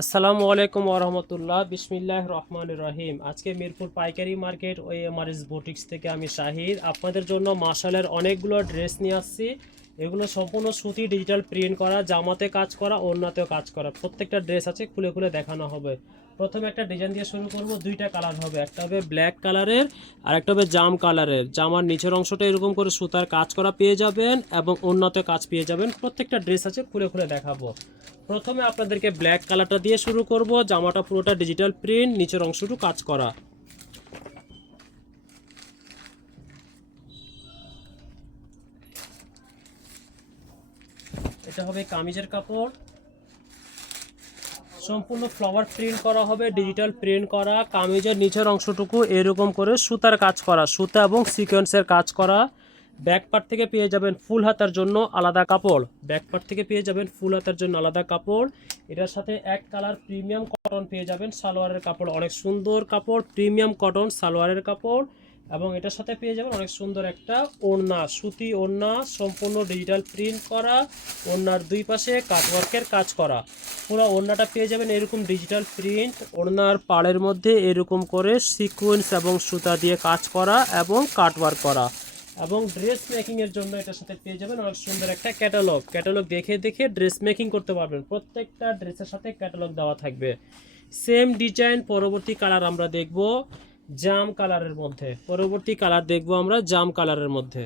আসসালামু আলাইকুম ওরহমতুল্লাহ বিসমিল্লাহ রহমান রহিম। আজকে মিরপুর পাইকারি মার্কেট ও এমআরএস বুটিক্স থেকে আমি শাহিদ আপনাদের জন্য মাশালের অনেকগুলো ড্রেস নিয়ে আসছি। এগুলো সম্পূর্ণ সুতি ডিজিটাল প্রিন্ট করা, জামাতে কাজ করা, ওড়নাতেও কাজ করা। প্রত্যেকটা ড্রেস আছে, খুলে খুলে দেখানো হবে। প্রথমে একটা ডিজাইন দিয়ে শুরু করব। দুইটা কালার হবে, একটা হবে ব্ল্যাক কালারের আর একটা হবে জাম কালারের। জামার নিচের অংশটা এরকম করে সুতার কাজ করা পেয়ে যাবেন এবং ওড়নাতেও কাজ পেয়ে যাবেন। প্রত্যেকটা ড্রেস আছে, খুলে খুলে দেখাবো। প্রথমে আপনাদেরকে ব্ল্যাক কালারটা দিয়ে শুরু করব। জামাটা পুরোটা ডিজিটাল প্রিন্ট, নিচের অংশটুকু কাজ করা। এটা হবে কামিজের কাপড়, সম্পূর্ণ ফ্লাওয়ার প্রিন্ট করা হবে, ডিজিটাল প্রিন্ট করা। কামিজের নিচের অংশটুকু এরকম করে সুতার কাজ করা, সুতা এবং সিকোয়েন্সের কাজ করা। ব্যাক পার্ট থেকে পেয়ে যাবেন ফুল হাতার জন্য আলাদা কাপড়, ব্যাক পার্ট থেকে পেয়ে যাবেন ফুল হাতার জন্য আলাদা কাপড়। এটার সাথে এক কালার প্রিমিয়াম কটন পেয়ে যাবেন, সালোয়ারের কাপড় অনেক সুন্দর কাপড়, প্রিমিয়াম কটন সালোয়ারের কাপড়। এবং এটার সাথে পেয়ে যাবেন অনেক সুন্দর একটা ওড়না, সুতি ওড়না, সম্পূর্ণ ডিজিটাল প্রিন্ট করা। ওড়নার দুই পাশে কাটওয়ার্কের কাজ করা। পুরো ওড়নাটা পেয়ে যাবেন এরকম ডিজিটাল প্রিন্ট। ওড়নার পাড়ের মধ্যে এরকম করে সিকোয়েন্স এবং সুতা দিয়ে কাজ করা এবং কাটওয়ার্ক করা। এবং ড্রেস মেকিংয়ের জন্য এটার সাথে পেয়ে যাবেন অনেক সুন্দর একটা ক্যাটালগ। ক্যাটালগ দেখে দেখে ড্রেস মেকিং করতে পারবেন। প্রত্যেকটা ড্রেসের সাথে ক্যাটালগ দেওয়া থাকবে। সেম ডিজাইন পরবর্তী কালার আমরা দেখব জাম কালারের মধ্যে। পরবর্তী কালার দেখব আমরা জাম কালারের মধ্যে।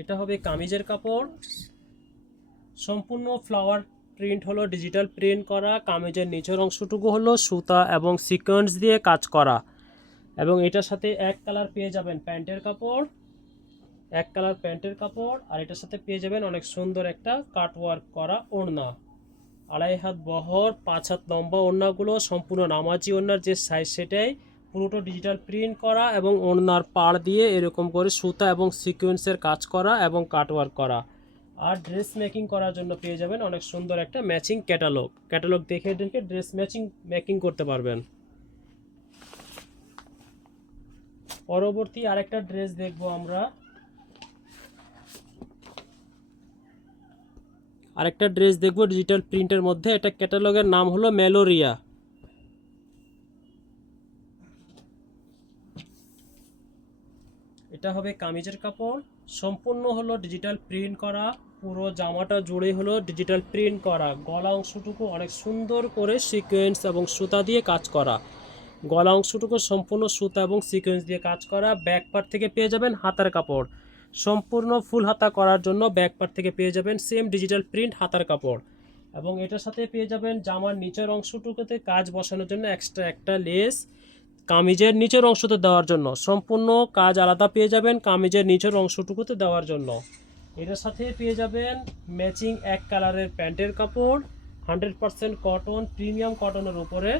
এটা হবে কামিজের কাপড়, সম্পূর্ণ ফ্লাওয়ার প্রিন্ট হলো ডিজিটাল প্রিন্ট করা। কামিজের নিচের অংশটুকু হলো সুতা এবং সিকোয়েন্স দিয়ে কাজ করা। এবং এটার সাথে এক কালার পেয়ে যাবেন প্যান্টের কাপড়, এক কালার প্যান্টের কাপড়। আর এটার সাথে পেয়ে যাবেন অনেক সুন্দর একটা কাটওয়ার্ক করা ওড়না, 2.5 হাত বহর 5 হাত লম্বা। ওড়নাগুলো সম্পূর্ণ নামাজি ওড়নার যে সাইজ সেটাই, পুরোটা ডিজিটাল প্রিন্ট করা এবং ওড়নার পাড় দিয়ে এরকম করে সুতা এবং সিকোয়েন্সের কাজ করা এবং কাটওয়ার্ক করা। আর ড্রেস মেকিং করার জন্য পেয়ে যাবেন অনেক সুন্দর একটা ম্যাচিং ক্যাটালগ। ক্যাটালগ দেখে দেখে ড্রেস মেকিং করতে পারবেন। পরবর্তী আরেকটা ড্রেস দেখবো আমরা। আরেকটা ড্রেস দেখবো ডিজিটাল প্রিন্টের মধ্যে। এটা ক্যাটালগের নাম হলো মেলোরিয়া। এটা হবে কামিজের কাপড়, সম্পূর্ণ হলো ডিজিটাল প্রিন্ট করা। পুরো জামাটা জুড়ে হলো ডিজিটাল প্রিন্ট করা। গলা অংশটুকু অনেক সুন্দর করে সিকোয়েন্স এবং সুতা দিয়ে কাজ করা। গলা অংশটুকু সম্পূর্ণ সুতা এবং সিকোয়েন্স দিয়ে কাজ করা। ব্যাক পার্ট থেকে পেয়ে যাবেন হাতার কাপড়, সম্পূর্ণ ফুল হাতা করার জন্য ব্যাক পার্ট থেকে পেয়ে যাবেন সেম ডিজিটাল প্রিন্ট হাতার কাপড়। এবং এটার সাথে পেয়ে যাবেন জামার নিচের অংশটুকুতে কাজ বসানোর জন্য এক্সট্রা একটা লেস। কামিজের নিচের অংশতে দেওয়ার জন্য সম্পূর্ণ কাজ আলাদা পেয়ে যাবেন কামিজের নিচের অংশটুকুতে দেওয়ার জন্য। এটার সাথে পেয়ে যাবেন ম্যাচিং এক কালারের প্যান্টের কাপড়, 100% কটন, প্রিমিয়াম কটনের উপরে।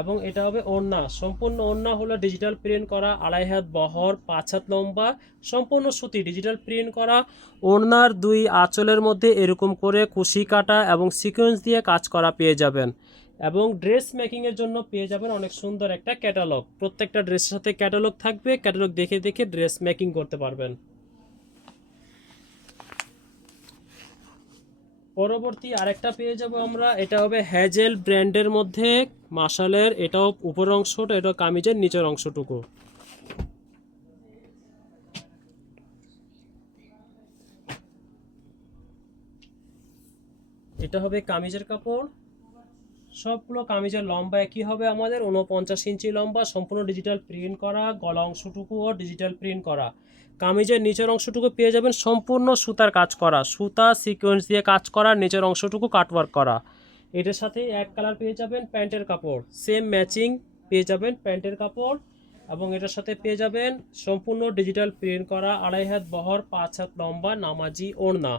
এবং এটা হবে ওড়না, সম্পূর্ণ ওড়না হলো ডিজিটাল প্রিন্ট করা, 2.5 হাত বহর 5 হাত লম্বা, সম্পূর্ণ সুতি ডিজিটাল প্রিন্ট করা। ওড়নার দুই আঁচলের মধ্যে এরকম করে কুশি কাটা এবং সিকোয়েন্স দিয়ে কাজ করা পেয়ে যাবেন। এবং ড্রেস মেকিংয়ের জন্য পেয়ে যাবেন অনেক সুন্দর একটা ক্যাটালগ। প্রত্যেকটা ড্রেসের সাথে ক্যাটালগ থাকবে, ক্যাটালগ দেখে দেখে ড্রেস মেকিং করতে পারবেন। পরবর্তী আরেকটা পেয়ে যাব আমরা। এটা হবে হ্যাজেল ব্র্যান্ডের মধ্যে মাশালের। এটাও উপর অংশটা, এটা কামিজের নিচের অংশটুকু। এটা হবে কামিজের কাপড়, সবগুলো কামিজের লম্বা একই হবে আমাদের, 49 ইঞ্চি লম্বা, সম্পূর্ণ ডিজিটাল প্রিন্ট করা। গলা অংশটুকুও ডিজিটাল প্রিন্ট করা। কামিজের নিচের অংশটুকু পেয়ে যাবেন সম্পূর্ণ সুতার কাজ করা, সুতা সিকোয়েন্স দিয়ে কাজ করা, নিচের অংশটুকু কাটওয়ার্ক করা। এটার সাথে এক কালার পেয়ে যাবেন প্যান্টের কাপড়, সেম ম্যাচিং পেয়ে যাবেন প্যান্টের কাপড়। এবং এটার সাথে পেয়ে যাবেন সম্পূর্ণ ডিজিটাল প্রিন্ট করা, 2.5 হাত বহর 5 হাত লম্বা নামাজি ওড়না।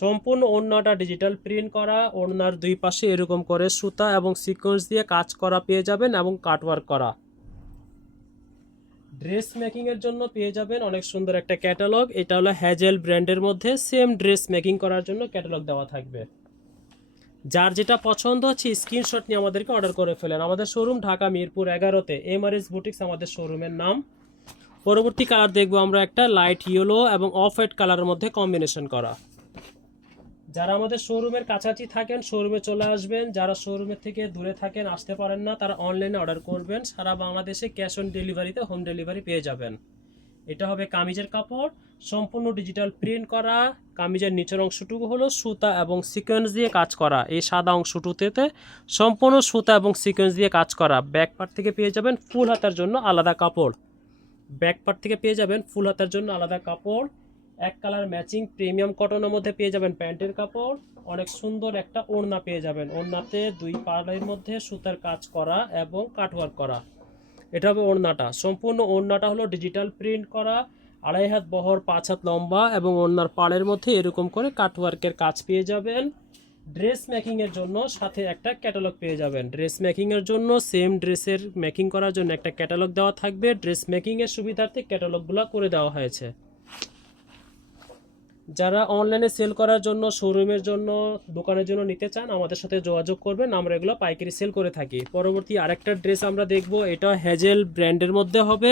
সম্পূর্ণ ওড়নাটা ডিজিটাল প্রিন্ট করা। ওড়নার দুই পাশে এরকম করে সুতা এবং সিকোয়েন্স দিয়ে কাজ করা পেয়ে যাবেন এবং কাটওয়ার্ক করা। ড্রেস মেকিংয়ের জন্য পেয়ে যাবেন অনেক সুন্দর একটা ক্যাটালগ। এটা হলো হ্যাজেল ব্র্যান্ডের মধ্যে, সেম ড্রেস মেকিং করার জন্য ক্যাটালগ দেওয়া থাকবে। যার যেটা পছন্দ হচ্ছে স্ক্রিনশট নিয়ে আমাদেরকে অর্ডার করে ফেলেন। আমাদের শোরুম ঢাকা মিরপুর 11-তে, এমআরএস বুটিক্স আমাদের শোরুমের নাম। পরবর্তী কালার দেখবো আমরা একটা লাইট ইয়েলো এবং অফ হোয়াইট কালারের মধ্যে কম্বিনেশন করা। যারা আমাদের শোরুমের কাছাকাছি থাকেন শোরুমে চলে আসবেন, যারা শোরুমের থেকে দূরে থাকেন আসতে পারেন না তারা অনলাইনে অর্ডার করবেন। সারা বাংলাদেশে ক্যাশ অন ডেলিভারিতে হোম ডেলিভারি পেয়ে যাবেন। এটা হবে কামিজের কাপড়, সম্পূর্ণ ডিজিটাল প্রিন্ট করা। কামিজের নিচের অংশটুকু হলো সুতা এবং সিকোয়েন্স দিয়ে কাজ করা। এই সাদা অংশটুকুতে সম্পূর্ণ সুতা এবং সিকোয়েন্স দিয়ে কাজ করা। ব্যাক পার্ট থেকে পেয়ে যাবেন ফুল হাতার জন্য আলাদা কাপড়। ব্যাক পার্ট থেকে পেয়ে যাবেন ফুল হাতার জন্য আলাদা কাপড়। এক কালার ম্যাচিং প্রিমিয়াম কটনের মধ্যে পেয়ে যাবেন প্যান্টের কাপড়। অনেক সুন্দর একটা ওড়না পেয়ে যাবেন। ওড়নাতে দুই পাড়ের মধ্যে সুতার কাজ করা এবং কাটওয়ার্ক করা। এটা হবে ওড়নাটা। সম্পূর্ণ ওড়নাটা হলো ডিজিটাল প্রিন্ট করা, 2.5 হাত বহর 5 হাত লম্বা এবং ওড়নার পাড়ের মধ্যে এরকম করে কাটওয়ার্কের কাজ পেয়ে যাবেন। ড্রেস মেকিংয়ের জন্য সাথে একটা ক্যাটালগ পেয়ে যাবেন। ড্রেস মেকিংয়ের জন্য সেম ড্রেসের মেকিং করার জন্য একটা ক্যাটালগ দেওয়া থাকবে। ড্রেস মেকিংয়ের সুবিধার্থে ক্যাটালগুলো করে দেওয়া হয়েছে। যারা অনলাইনে সেল করার জন্য, শোরুমের জন্য, দোকানের জন্য নিতে চান আমাদের সাথে যোগাযোগ করবেন, আমরা এগুলো পাইকারি সেল করে থাকি। পরবর্তী আরেকটা ড্রেস আমরা দেখব, এটা হ্যাজেল ব্র্যান্ডের মধ্যে হবে,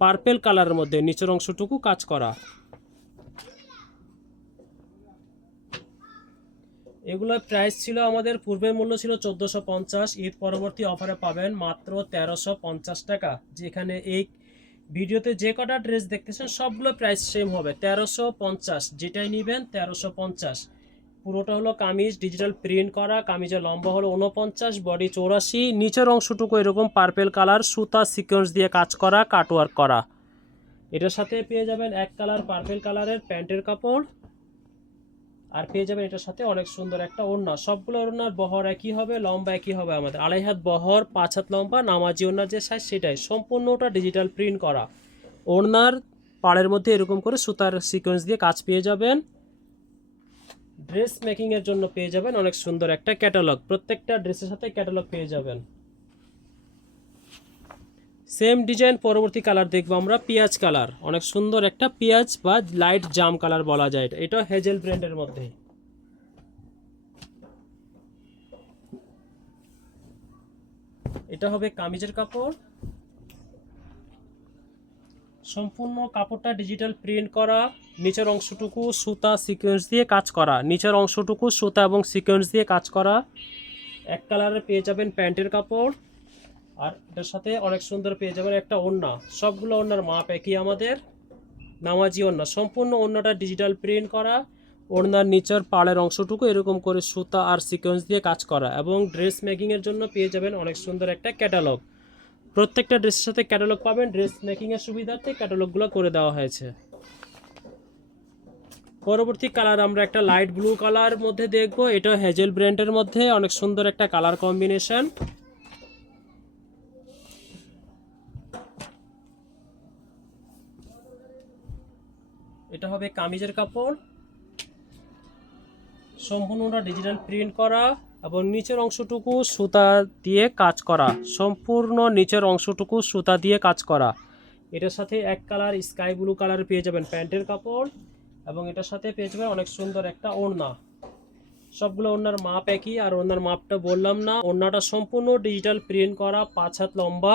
পার্পেল কালারের মধ্যে নিচের অংশটুকু কাজ করা। এগুলোর প্রাইস ছিল আমাদের পূর্বের মূল্য ছিল 1450, ঈদ পরবর্তী অফারে পাবেন মাত্র 1350 টাকা। যেখানে এই ভিডিওতে যে কটা ড্রেস দেখতেছেন সবগুলো প্রাইস সেম হবে 1350, যেটাই নেবেন 1350। পুরোটা হলো কামিজ ডিজিটাল প্রিন্ট করা। কামিজের লম্বা হলো 49, বডি 84। নিচের অংশটুকু এরকম পার্পেল কালার সুতা সিকোয়েন্স দিয়ে কাজ করা, কাটওয়ার্ক করা। এটার সাথে পেয়ে যাবেন এক কালার পার্পেল কালারের প্যান্টের কাপড়, আর পেয়ে যাবেন এটার সাথে অনেক সুন্দর একটা ওড়না। সবগুলো ওড়নার বহর একই হবে, লম্বা একই হবে আমাদের 2.5 হাত বহর 5 হাত লম্বা। নামাজি ওড়নার যে সাইজ সেটাই, সম্পূর্ণটা ডিজিটাল প্রিন্ট করা। ওড়নার পাড়ের মধ্যে এরকম করে সুতার সিকোয়েন্স দিয়ে কাজ পেয়ে যাবেন। ড্রেস মেকিংয়ের জন্য পেয়ে যাবেন অনেক সুন্দর একটা ক্যাটালগ। প্রত্যেকটা ড্রেসের সাথে ক্যাটালগ পেয়ে যাবেন। সেম ডিজাইন পরবর্তী কালার দেখবো আমরা পেঁয়াজ কালার। অনেক সুন্দর একটা পেঁয়াজ বা লাইট জাম কালার বলা যায়। এটা হেজেল ব্র্যান্ডের মধ্যে। এটা হবে কামিজের কাপড়, সম্পূর্ণ কাপড়টা ডিজিটাল প্রিন্ট করা। নিচের অংশটুকু সুতা সিকোয়েন্স দিয়ে কাজ করা। নিচের অংশটুকু সুতা এবং সিকোয়েন্স দিয়ে কাজ করা। এক কালারে পেয়ে যাবেন প্যান্টের কাপড়, আর এটার সাথে অনেক সুন্দর পেয়ে যাবেন একটা ওড়না। সবগুলো ওড়নার মাপ একই আমাদের, নামাজি ওড়না। সম্পূর্ণ ওড়নাটা ডিজিটাল প্রিন্ট করা। ওড়নার নিচের পাড়ের অংশটুকু এরকম করে সুতা আর সিকোয়েন্স দিয়ে কাজ করা। এবং ড্রেস মেকিংয়ের জন্য পেয়ে যাবেন অনেক সুন্দর একটা ক্যাটালগ। প্রত্যেকটা ড্রেসের সাথে ক্যাটালগ পাবেন। ড্রেস মেকিংয়ের সুবিধার্থে ক্যাটালগুলো করে দেওয়া হয়েছে। পরবর্তী কালার আমরা একটা লাইট ব্লু কালার মধ্যে দেখব। এটা হেজেল ব্র্যান্ডের মধ্যে অনেক সুন্দর একটা কালার কম্বিনেশন। এটা হবে কামিজের কাপড়, সম্পূর্ণটা ডিজিটাল প্রিন্ট করা এবং নিচের অংশটুকু সুতা দিয়ে কাজ করা। সম্পূর্ণ নিচের অংশটুকু সুতা দিয়ে কাজ করা। এটার সাথে এক কালার স্কাই ব্লু কালার পেয়ে যাবেন প্যান্টের কাপড়, এবং এটার সাথে পেয়ে যাবেন অনেক সুন্দর একটা ওড়না। সবগুলো ওড়নার মাপ একই, আর ওড়নার মাপটা বললাম না। ওড়নাটা সম্পূর্ণ ডিজিটাল প্রিন্ট করা, 5 হাত লম্বা।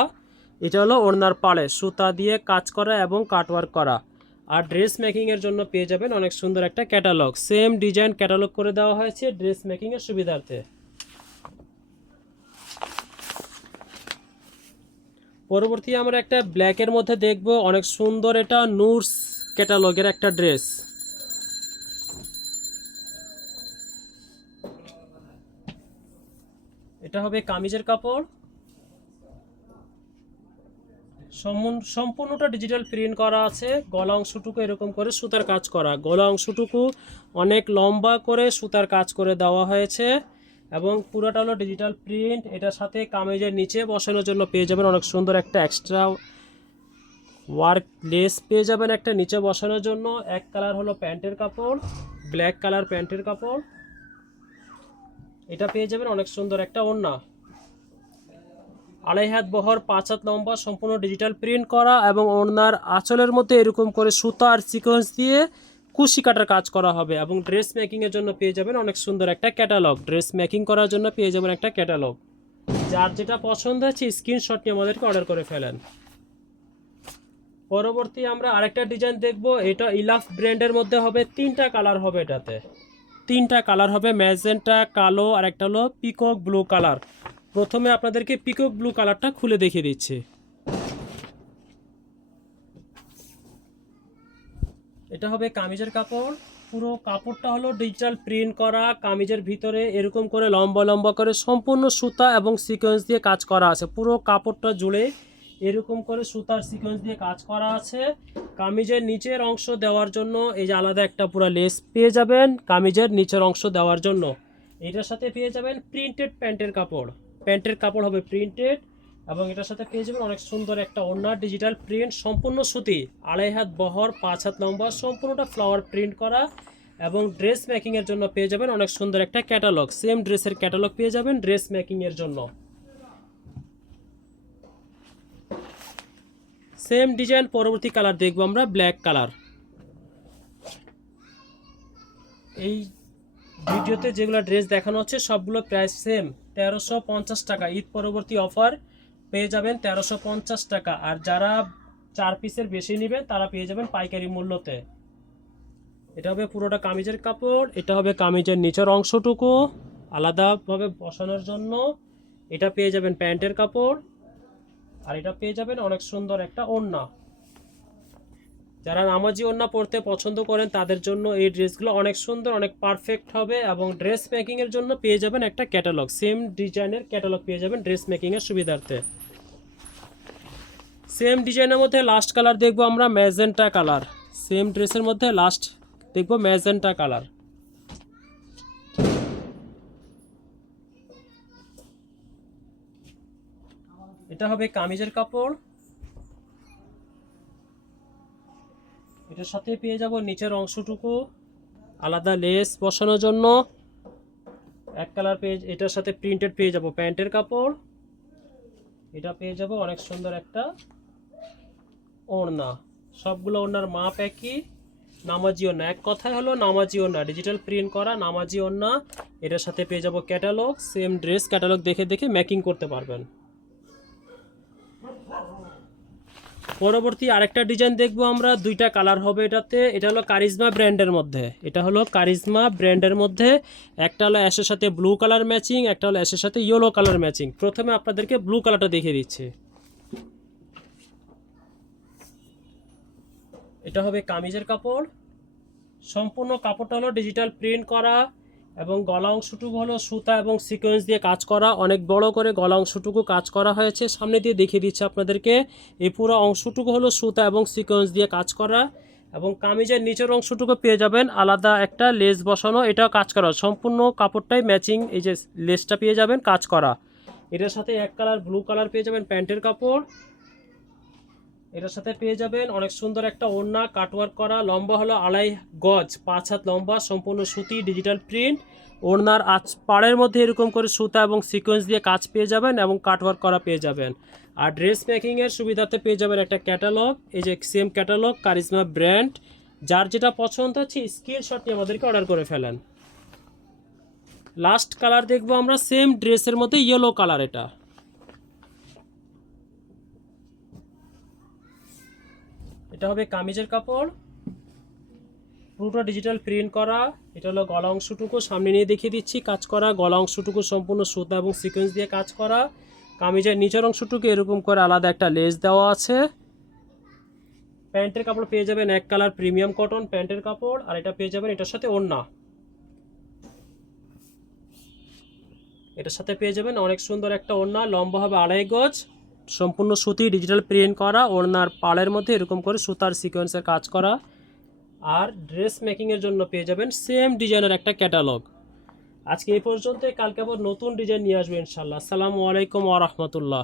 এটা হলো ওড়নার পাড়ে সুতা দিয়ে কাজ করা এবং কাটওয়ার্ক করা। আর ড্রেস মেকিংয়ের জন্য পেয়ে যাবেন অনেক সুন্দর একটা ক্যাটালগ। সেম ডিজাইন ক্যাটালগ করে দেওয়া হয়েছে ড্রেস মেকিংয়ের সুবিধার্থে। পরবর্তী আমরা একটা ব্ল্যাকের মধ্যে দেখব। অনেক সুন্দর, এটা নুরস ক্যাটালগের একটা ড্রেস। এটা হবে কামিজের কাপড়, সম্পূর্ণটা ডিজিটাল প্রিন্ট করা আছে। গলা অংশটুকু এরকম করে সুতার কাজ করা। গলা অংশটুকু অনেক লম্বা করে সুতার কাজ করে দেওয়া হয়েছে এবং পুরোটা হলো ডিজিটাল প্রিন্ট। এটার সাথে কামিজের নিচে বসানোর জন্য পেয়ে যাবেন অনেক সুন্দর একটা এক্সট্রা ওয়ার্ক লেস পেয়ে যাবেন একটা নিচে বসানোর জন্য। এক কালার হলো প্যান্টের কাপড়, ব্ল্যাক কালার প্যান্টের কাপড়। এটা পেয়ে যাবেন অনেক সুন্দর একটা ওড়না, 2.5 হাত বহর 5 হাত লম্বা, সম্পূর্ণ ডিজিটাল প্রিন্ট করা। এবং ওড়নার আঁচলের মধ্যে এরকম করে সুতা আর সিকোয়েন্স দিয়ে কুশি কাটার কাজ করা হবে। এবং ড্রেস মেকিংয়ের জন্য পেয়ে যাবেন অনেক সুন্দর একটা ক্যাটালগ। ড্রেস মেকিং করার জন্য পেয়ে যাবেন একটা ক্যাটালগ। যার যেটা পছন্দ হচ্ছে স্ক্রিনশট নিয়ে আমাদেরকে অর্ডার করে ফেলেন। পরবর্তী আমরা আরেকটা ডিজাইন দেখব। এটা ইলাফ ব্র্যান্ডের মধ্যে হবে, 3টা কালার হবে এটাতে, 3টা কালার হবে, ম্যাজেন্টা, কালো আর একটা হলো পিকক ব্লু কালার। প্রথমে আপনাদেরকে পিকক ব্লু কালারটা খুলে দেখিয়ে দিচ্ছি। এটা হবে কামিজের কাপড়। পুরো কাপড়টা হলো ডিজিটাল প্রিন্ট করা, কামিজের ভিতরে এরকম করে লম্বা লম্বা করে সম্পূর্ণ সুতা এবং সিকোয়েন্স দিয়ে কাজ করা আছে। পুরো কাপড়টা জুড়ে এরকম করে সুতার সিকোয়েন্স দিয়ে কাজ করা আছে। কামিজের নিচের অংশ দেওয়ার জন্য এই যে আলাদা একটা পুরো লেস পেয়ে যাবেন কামিজের নিচের অংশ দেওয়ার জন্য। এটার সাথে পেয়ে যাবেন প্রিন্টেড প্যান্টের কাপড়, প্যান্টের কাপড় হবে প্রিন্টেড, এবং এটার সাথে পেয়ে যাবেন অনেক সুন্দর একটা ওড়না, ডিজিটাল প্রিন্ট, সম্পূর্ণ সুতি, 2.5 হাত বহর, 5 হাত লম্বা, সম্পূর্ণটা ফ্লাওয়ার প্রিন্ট করা। এবং ড্রেস মেকিংয়ের জন্য পেয়ে যাবেন অনেক সুন্দর একটা ক্যাটালগ, সেম ড্রেসের ক্যাটালগ পেয়ে যাবেন ড্রেস মেকিংয়ের জন্য। সেম ডিজাইন পরবর্তী কালার দেখবো আমরা ব্ল্যাক কালার। এই ভিডিওতে যেগুলো ড্রেস দেখানো হচ্ছে সবগুলো প্রাইস সেম, 1350 টাকা। ঈদ পরবর্তী অফার পেয়ে যাবেন 1350 টাকা। আর যারা 4 পিসের বেশি নেবেন তারা পেয়ে যাবেন পাইকারি মূল্যতে। এটা হবে পুরোটা কামিজের কাপড়, এটা হবে কামিজের নিচের অংশটুকু আলাদাভাবে বসানোর জন্য। এটা পেয়ে যাবেন প্যান্টের কাপড়, আর এটা পেয়ে যাবেন অনেক সুন্দর একটা ওড়না। যারা নামাজি ওড়না পরতে পছন্দ করেন তাদের জন্য এই ড্রেসগুলো অনেক সুন্দর, অনেক পারফেক্ট হবে। এবং ড্রেস মেকিংয়ের জন্য পেয়ে যাবেন একটা ক্যাটালগ, সেম ডিজাইনের ক্যাটালগ পেয়ে যাবেন ড্রেস মেকিংয়ের সুবিধার্থে। সেম ডিজাইনের মধ্যে লাস্ট কালার দেখবো আমরা ম্যাজেন্টা কালার। সেম ড্রেসের মধ্যে লাস্ট দেখবো ম্যাজেন্টা কালার। এটা হবে কামিজের কাপড়, এটার সাথে পেয়ে যাব নিচের অংশটুকু আলাদা লেস বসানোর জন্য এক কালার পেয়ে, এটার সাথে প্রিন্টেড পেয়ে যাব প্যান্টের কাপড়। এটা পেয়ে যাব অনেক সুন্দর একটা ওড়না, সবগুলো ওড়নার মাপ একই, নামাজি ওড়না, এক কথায় হলো নামাজি ওড়না, ডিজিটাল প্রিন্ট করা নামাজি ওড়না। এটার সাথে পেয়ে যাব ক্যাটালগ, সেম ড্রেস ক্যাটালগ দেখে দেখে মেকিং করতে পারবেন। পরবর্তী আরেকটা ডিজাইন দেখবো আমরা, 2টা কালার হবে এটাতে। এটা হলো কারিজমা ব্র্যান্ডের মধ্যে, এটা হলো কারিজমা ব্র্যান্ডের মধ্যে। একটা হলো অ্যাশের সাথে ব্লু কালার ম্যাচিং, একটা হলো অ্যাশের সাথে ইয়েলো কালার ম্যাচিং। প্রথমে আপনাদেরকে ব্লু কালারটা দেখিয়ে দিচ্ছি। এটা হবে কামিজের কাপড়, সম্পূর্ণ কাপড়টা হলো ডিজিটাল প্রিন্ট করা, এবং গলা অংশটুকু হলো সুতা এবং সিকোয়েন্স দিয়ে কাজ করা, অনেক বড় করে গলা অংশটুকু কাজ করা হয়েছে। সামনে দিয়ে দেখিয়ে দিচ্ছি আপনাদেরকে, এই পুরো অংশটুকু হলো সুতা এবং সিকোয়েন্স দিয়ে কাজ করা। এবং কামিজের নিচের অংশটুকু পেয়ে যাবেন আলাদা একটা লেস বসানো, এটাও কাজ করা, সম্পূর্ণ কাপড়টাই ম্যাচিং, এই যে লেসটা পেয়ে যাবেন কাজ করা। এটার সাথে এক কালার ব্লু কালার পেয়ে যাবেন প্যান্টের কাপড়। এটার সাথে পেয়ে যাবেন অনেক সুন্দর একটা ওড়না, কাটওয়ার্ক করা, লম্বা হলো 2.5 গজ, 5 হাত লম্বা, সম্পূর্ণ সুতি, ডিজিটাল প্রিন্ট। ওড়নার পাড়ের মধ্যে এরকম করে সুতা এবং সিকোয়েন্স দিয়ে কাজ পেয়ে যাবেন এবং কাটওয়ার্ক করা পেয়ে যাবেন। আর ড্রেস মেকিংয়ের সুবিধাতে পেয়ে যাবেন একটা ক্যাটালগ, এই যে সেম ক্যাটালগ কারিজমা ব্র্যান্ড। যার যেটা পছন্দ হচ্ছে স্ক্রিনশট নিয়ে আমাদেরকে অর্ডার করে ফেলেন। লাস্ট কালার দেখবো আমরা সেম ড্রেসের মধ্যে ইয়েলো কালার। এটা হবে কামিজের কাপড়, পুরোটা ডিজিটাল প্রিন্ট করা। এটা হলো গলা অংশটুকু, সামনে নিয়ে দেখিয়ে দিচ্ছি কাজ করা, গলা অংশটুকু সম্পূর্ণ সুতা এবং সিকোয়েন্স দিয়ে কাজ করা। কামিজের নিচের অংশটুকু এরকম করে আলাদা একটা লেস দেওয়া আছে। প্যান্টের কাপড় পেয়ে যাবেন এক কালার প্রিমিয়াম কটন প্যান্টের কাপড়, আর এটা পেয়ে যাবেন এটার সাথে ওড়না। এটার সাথে পেয়ে যাবেন অনেক সুন্দর একটা ওড়না, লম্বা হবে 2.5 গজ, সম্পূর্ণ সুতি, ডিজিটাল প্রিন্ট করা। ওড়নার পাড়ের মধ্যে এরকম করে সুতার সিকোয়েন্সের কাজ করা। আর ড্রেস মেকিংয়ের জন্য পেয়ে যাবেন সেম ডিজাইনের একটা ক্যাটালগ। আজকে এই পর্যন্ত, কালকে আবার নতুন ডিজাইন নিয়ে আসবো ইনশাল্লাহ। আসসালামু আলাইকুম ওয়া রাহমাতুল্লাহ।